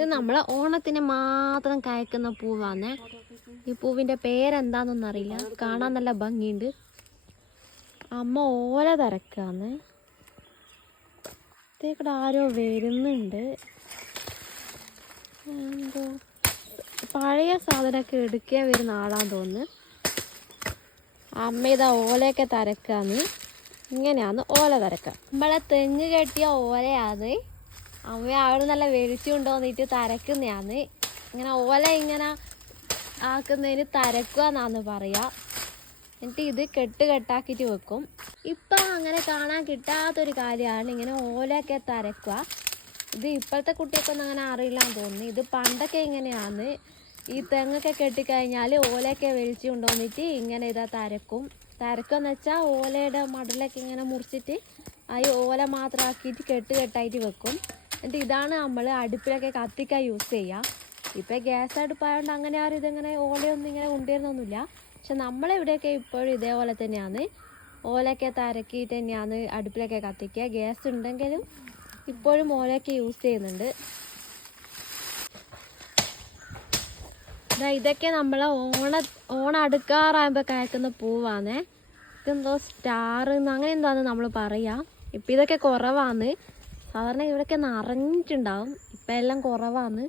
ഇത് നമ്മളെ ഓണത്തിന് മാത്രം കായ്ക്കുന്ന പൂവാണ് ഈ പൂവിന്റെ പേരെന്താണെന്നൊന്നും അറിയില്ല കാണാൻ നല്ല ഭംഗിയുണ്ട്. അമ്മ ഓല തരക്കാന്ന്. ഇതേക്കൂടെ ആരോ വരുന്നുണ്ട്. എന്തോ. പഴയ സാധനമൊക്കെ എടുക്കാൻ വരുന്ന ആളാന്ന് തോന്നുന്നു. അമ്മ ഇതാ ഓലയൊക്കെ തരക്കാന്ന്. ഇങ്ങനെയാന്ന് ഓല തരക്കാം. നമ്മളെ തെങ്ങ് കെട്ടിയ ഓലയാന്ന്. അമ്മ അവിടെ നല്ല വെളിച്ചു കൊണ്ടുവന്നിട്ട് തരക്കുന്നയാന്ന്. ഇങ്ങനെ ഓല ഇങ്ങനെ ആക്കുന്നതിന് തരക്കുക പറയാ. എന്നിട്ട് ഇത് കെട്ട് കെട്ടാക്കിയിട്ട് വെക്കും. ഇപ്പം അങ്ങനെ കാണാൻ കിട്ടാത്തൊരു കാര്യമാണ് ഇങ്ങനെ ഓലയൊക്കെ തരക്കുക ഇത് ഇപ്പോഴത്തെ കുട്ടിയൊക്കൊന്നും അങ്ങനെ അറിയില്ലാന്ന് തോന്നുന്നു. ഇത് പണ്ടൊക്കെ ഇങ്ങനെയാണ് ഈ തെങ്ങൊക്കെ കെട്ടിക്കഴിഞ്ഞാൽ ഓലയൊക്കെ വെളിച്ചു കൊണ്ടുവന്നിട്ട് ഇങ്ങനെ ഇതാ തരക്കും. തരക്കെന്ന് വെച്ചാൽ ഓലയുടെ മടലൊക്കെ ഇങ്ങനെ മുറിച്ചിട്ട് ആ ഓല മാത്രമാക്കിയിട്ട് കെട്ട് കെട്ടായിട്ട് വെക്കും. എന്നിട്ട് ഇതാണ് നമ്മൾ അടുപ്പിലൊക്കെ കത്തിക്കാൻ യൂസ് ചെയ്യുക ഇപ്പം ഗ്യാസ് അടുപ്പായതുകൊണ്ട് അങ്ങനെ ആരും ഇതിങ്ങനെ ഓലയൊന്നും ഇങ്ങനെ കൊണ്ടുവരുന്നൊന്നുമില്ല. പക്ഷെ നമ്മളിവിടെയൊക്കെ ഇപ്പോഴും ഇതേപോലെ തന്നെയാണ്. ഓലയൊക്കെ തരക്കിയിട്ട് തന്നെയാണ് അടുപ്പിലൊക്കെ കത്തിക്കുക. ഗ്യാസ് ഉണ്ടെങ്കിലും ഇപ്പോഴും ഓലയൊക്കെ യൂസ് ചെയ്യുന്നുണ്ട്. ഇതൊക്കെ നമ്മളെ ഓണ ഓണ അടുക്കാറാകുമ്പോൾ കായ്ക്കുന്ന പൂവാണേ. ഇതെന്തോ സ്റ്റാർ അങ്ങനെ എന്താന്ന് നമ്മൾ പറയാം. ഇപ്പം ഇതൊക്കെ കുറവാണ്. സാധാരണ ഇവിടെയൊക്കെ നിറഞ്ഞിട്ടുണ്ടാവും. ഇപ്പം എല്ലാം കുറവാണ്.